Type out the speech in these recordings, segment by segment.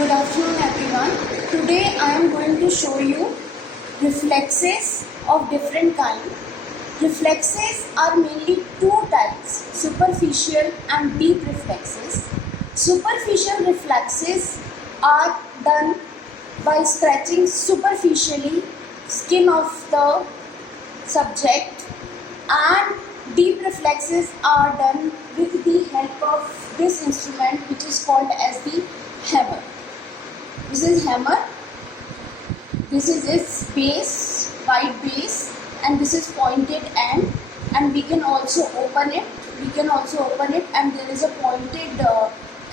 Good afternoon everyone. Today I am going to show you reflexes of different kind. Reflexes are mainly two types, superficial and deep reflexes. Superficial reflexes are done by scratching superficially skin of the subject, and deep reflexes are done with the help of this instrument which is called as the hammer. This is hammer. This is its base, wide base, and this is pointed end. And we can also open it. And there is a pointed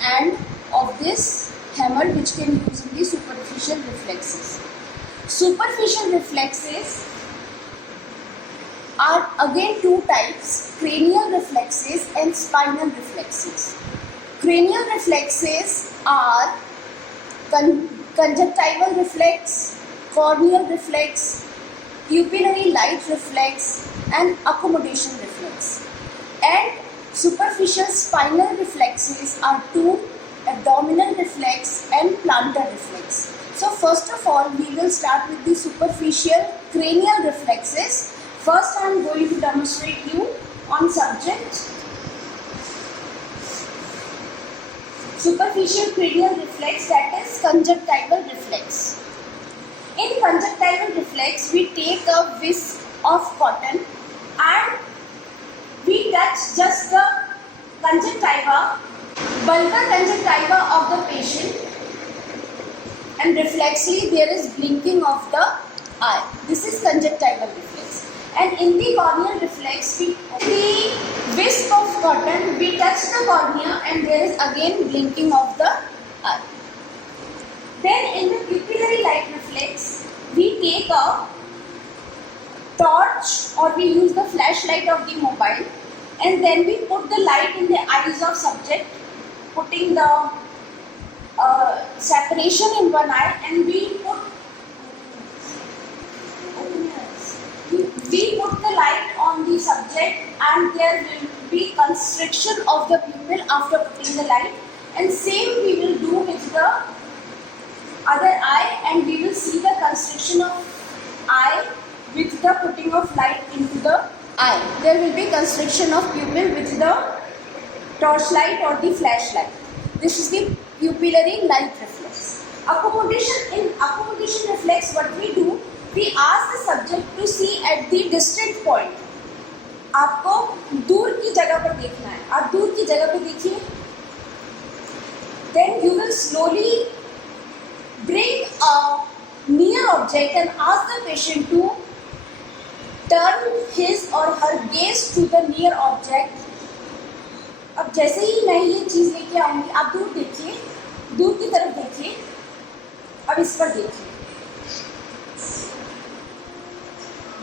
end of this hammer which can use in the superficial reflexes. Superficial reflexes are again two types: cranial reflexes and spinal reflexes. Cranial reflexes are conjunctival reflex, corneal reflex, pupillary light reflex, and accommodation reflex. And superficial spinal reflexes are two: abdominal reflex and plantar reflex. So first of all, we will start with the superficial cranial reflexes. First, I am going to demonstrate you on subject. Superficial cranial reflex, that is conjunctival reflex. In conjunctival reflex, we take a whisk of cotton and we touch just the conjunctiva, bulbar conjunctiva of the patient, and reflexly there is blinking of the eye. This is conjunctival reflex. And in the corneal reflex, we the whisk of cotton, we touch the cornea and there is again blinking of the eye. Then in the pupillary light reflex, we take a torch or we use the flashlight of the mobile, and then we put the light in the eyes of subject, putting the separation in one eye, and we put the light on the subject, and there will be constriction of the pupil after putting the light, and same we will do with the other eye, and we will see the constriction of eye with the putting of light into the eye. There will be constriction of pupil with the torchlight or the flashlight. This is the pupillary light reflex. In accommodation reflex, what we do, we ask the subject to see at the distant point. आपको दूर की जगह पर देखना है, आप दूर की जगह पर देखिए. Then you will slowly bring a near object and ask the patient to turn his or her gaze to the near object. अब जैसे ही मैं ये चीज़ लेके आऊँगी, आप दूर देखिए, दूर की तरफ देखिए. अब इस पर देखिए.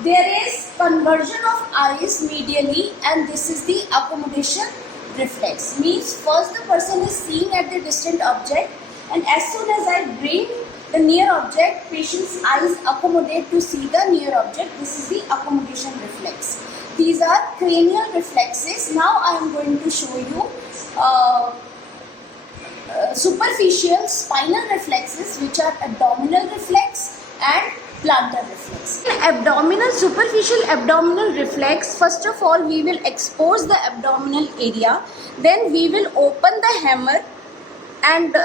There is conversion of eyes medially, and this is the accommodation reflex. Means first the person is seeing at the distant object, and as soon as I bring the near object, patient's eyes accommodate to see the near object. This is the accommodation reflex. These are cranial reflexes. Now I am going to show you superficial spinal reflexes, which are abdominal reflex and plantar reflex. In superficial abdominal reflex, first of all we will expose the abdominal area, then we will open the hammer and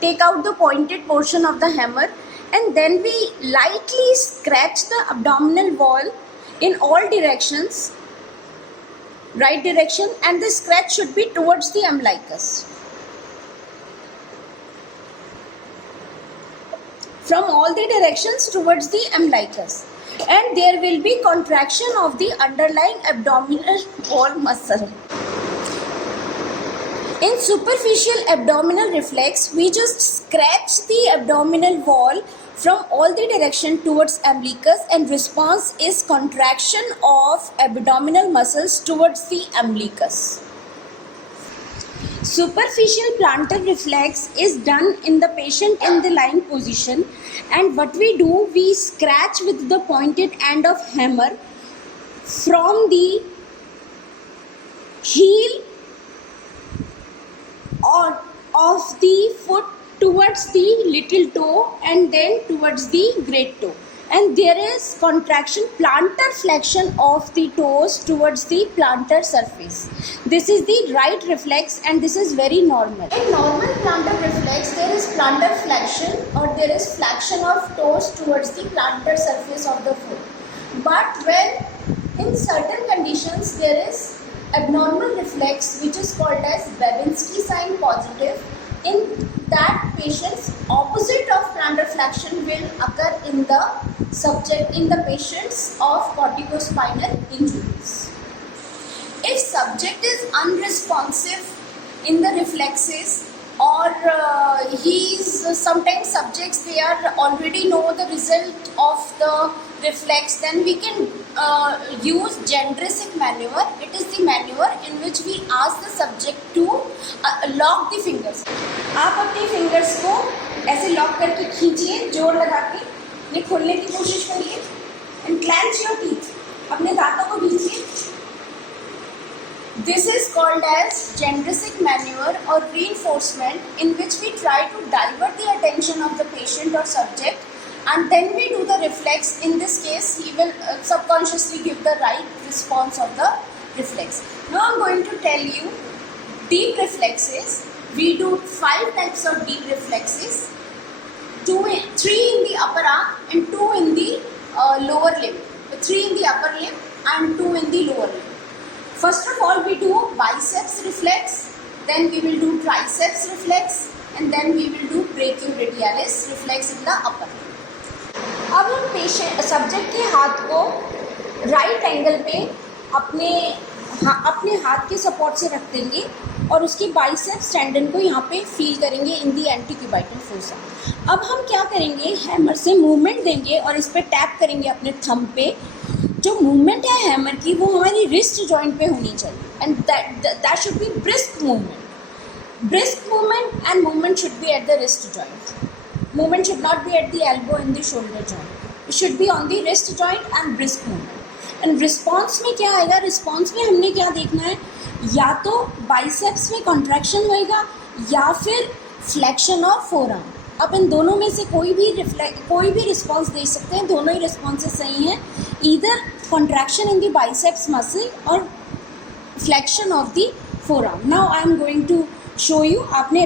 take out the pointed portion of the hammer, and then we lightly scratch the abdominal wall in all directions, right direction, and the scratch should be towards the umbilicus. From all the directions towards the umbilicus, and there will be contraction of the underlying abdominal wall muscle. In superficial abdominal reflex, we just scratch the abdominal wall from all the direction towards umbilicus, and response is contraction of abdominal muscles towards the umbilicus. Superficial plantar reflex is done in the patient in the lying position, and what we do, we scratch with the pointed end of hammer from the heel or of the foot to towards the little toe and then towards the great toe. And there is contraction, plantar flexion of the toes towards the plantar surface. This is the right reflex and this is very normal. In normal plantar reflex, there is plantar flexion or there is flexion of toes towards the plantar surface of the foot. But when in certain conditions there is abnormal reflex which is called as Babinski sign positive. In that patient's opposite of plantar flexion will occur in the patients of corticospinal injuries. If subject is unresponsive in the reflexes or sometimes subjects they are already know the result of the reflex, then we can use Jendrisic maneuver. It is the maneuver in which we ask the subject to lock the fingers. आप अपने fingers को ऐसे lock करके खींचिए, जोर लगा के ये खोलने की कोशिश करिए एंड क्लेंच योर टीथ, अपने दांतों को खींचिए. This is called as Jendrisic maneuver or reinforcement, in which we try to divert the attention of the patient or subject and then we do the reflex. In this case, he will subconsciously give the right response of the reflex. Now I am going to tell you deep reflexes. We do 5 types of deep reflexes, 3 in the upper arm and 2 in the lower limb, 3 in the upper limb and 2 in the lower limb. First of all, we do biceps reflex, then we will do triceps reflex and then we will do brachioradialis reflex in the upper limb. अब हम patient subject के हाथ को right angle पे अपने हाथ के support से रख देंगे और उसकी बाइसेप्स टेंडन को यहाँ पे फील करेंगे इन दी एंटीक्यूबाइटल फोसा. अब हम क्या करेंगे, हैमर से मूवमेंट देंगे और इस पे टैप करेंगे अपने थंब पे. जो मूवमेंट है हैमर की वो हमारी रिस्ट जॉइंट पे होनी चाहिए and that should be brisk movement and movement should be at the wrist joint. Movement should not be at the elbow and the shoulder joint. It should be on the wrist joint and brisk movement. And response में क्या आएगा, response में हमने क्या देखना है, या तो biceps में contraction होएगा या फिर flexion of forearm. अब इन दोनों में से कोई भी response दे सकते हैं, दोनों ही responses सही हैं. Either contraction in the biceps muscle or flexion of the forearm. Now I am going to show you. आपने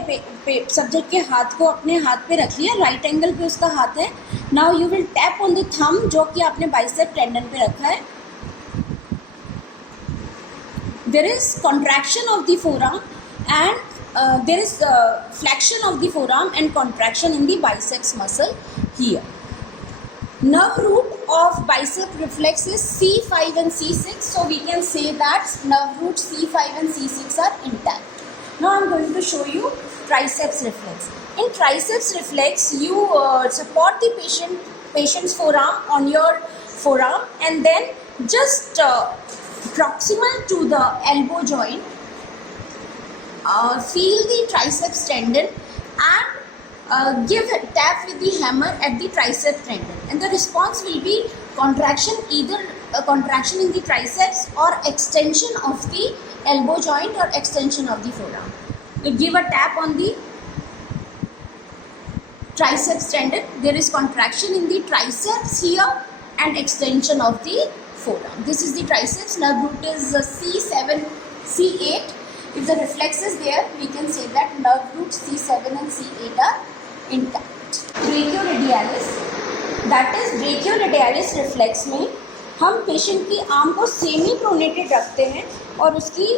सब्जेक्ट के हाथ को अपने हाथ पे रख लिया, राइट एंगल पे उसका हाथ है. Now you will tap on the thumb जो कि आपने बाइसेप टेंडन पे रखा है. There is contraction of the forearm and there is flexion of the forearm and contraction in the biceps muscle here. Nerve root of bicep reflex is C5 and C6, so we can say that nerve root C5 and C6 are intact. Now I am going to show you triceps reflex. In triceps reflex, you support the patient's forearm on your forearm and then just proximal to the elbow joint, feel the triceps tendon and give a tap with the hammer at the tricep tendon, and the response will be contraction, either a contraction in the triceps or extension of the elbow joint or extension of the forearm. We give a tap on the triceps tendon. There is contraction in the triceps here and extension of the forearm. This is the triceps. Nerve root is C7, C8. If the reflex is there, we can say that nerve roots C7 and C8 are intact. Brachioradialis, that is brachioradialis reflex में हम patient की arm को semi pronated रखते हैं और उसकी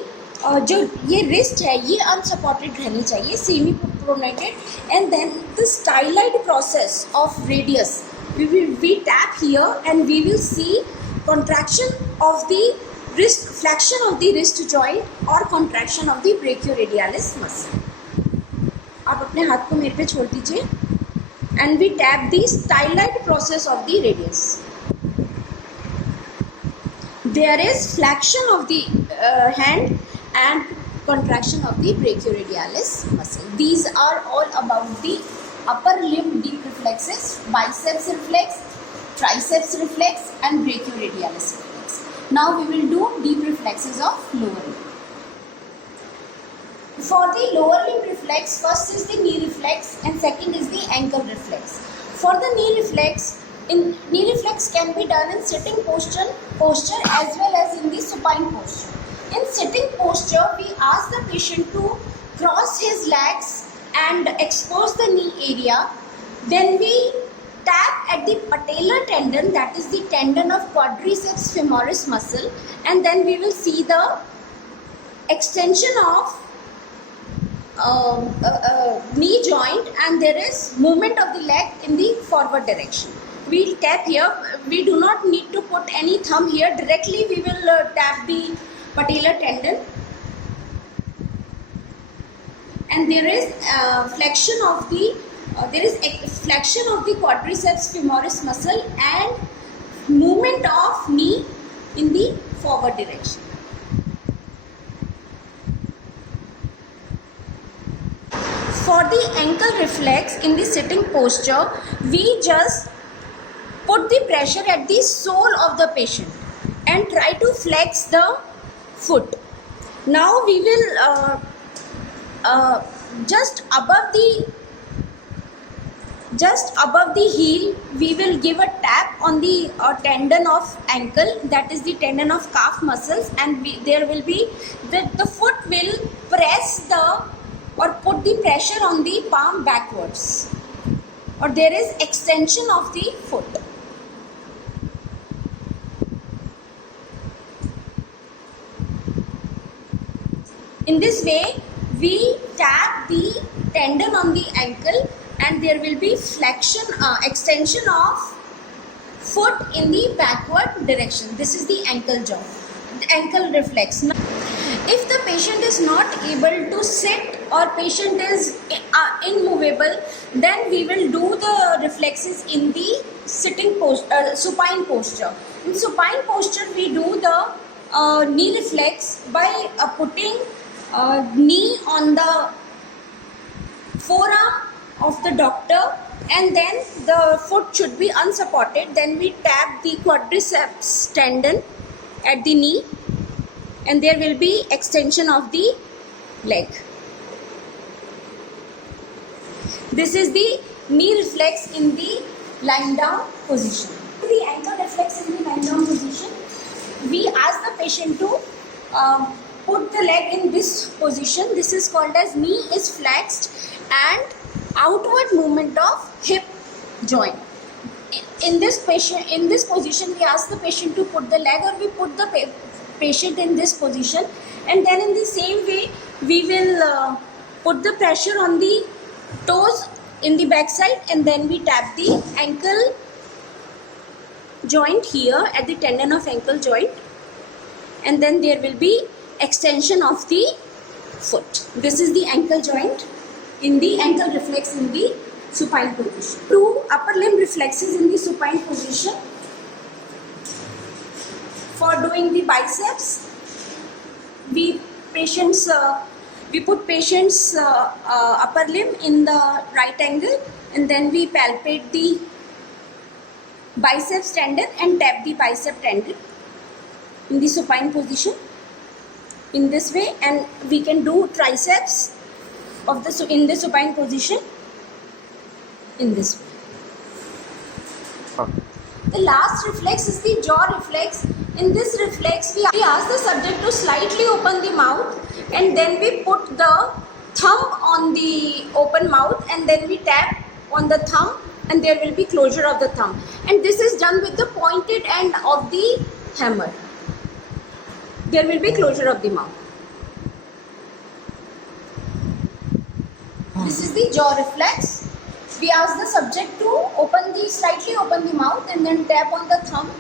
जो ये रिस्ट है ये अनसपोर्टेड रहनी चाहिए, semi pronated. And then the styloid process of radius, we tap here and we will see contraction of the wrist, flexion of the wrist joint or contraction of the brachioradialis muscle. आप अपने हाथ को मेरे पे छोड़ दीजिए and we tap the styloid process of the radius. There is flexion of the hand and contraction of the brachioradialis muscle. These are all about the upper limb deep reflexes: biceps reflex, triceps reflex and brachioradialis reflex. Now we will do deep reflexes of lower limb. For the lower limb reflex, first is the knee reflex and second is the ankle reflex. For the knee reflex can be done in sitting posture as well as in the supine posture. In sitting posture, we ask the patient to cross his legs and expose the knee area. Then we tap at the patellar tendon, that is the tendon of quadriceps femoris muscle, and then we will see the extension of knee joint, and there is movement of the leg in the forward direction. We'll tap here. We do not need to put any thumb here. Directly we will tap the patellar tendon, and there is flexion of the quadriceps femoris muscle and movement of knee in the forward direction. For the ankle reflex in the sitting posture, we just put the pressure at the sole of the patient and try to flex the foot. Now we will just above the heel, we will give a tap on the tendon of ankle, that is the tendon of calf muscles, and there will be the foot will press or put the pressure on the palm backwards, or there is extension of the foot. In this way, we tap the tendon on the ankle and there will be extension of foot in the backward direction. This is the ankle reflex. Now, if the patient is not able to sit or patient is immovable, then we will do the reflexes in the supine posture. In supine posture, we do the knee reflex by putting knee on the forearm of the doctor, and then the foot should be unsupported. Then we tap the quadriceps tendon at the knee, and there will be extension of the leg. This is the knee reflex in the lying down position. The ankle reflex in the lying down position, we ask the patient to put the leg in this position. This is called as knee is flexed and outward movement of hip joint. In this position, we ask the patient to put the leg, or we put the patient in this position, and then in the same way we will put the pressure on the toes in the back side, and then we tap the ankle joint here at the tendon of ankle joint, and then there will be extension of the foot. This is the ankle joint in the ankle reflex in the supine position. Two upper limb reflexes in the supine position. For doing the biceps, we put patient's upper limb in the right angle, and then we palpate the biceps tendon and tap the bicep tendon in the supine position in this way, and we can do triceps in the supine position in this way. The last reflex is the jaw reflex. In this reflex, we ask the subject to slightly open the mouth, and then we put the thumb on the open mouth, and then we tap on the thumb, and there will be closure of the thumb. And this is done with the pointed end of the hammer. There will be closure of the mouth. This is the jaw reflex. We ask the subject to slightly open the mouth and then tap on the thumb,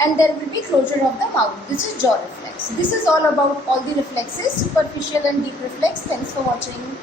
and there will be closure of the mouth. This is jaw reflex. This is all about all the reflexes, superficial and deep reflex. Thanks for watching.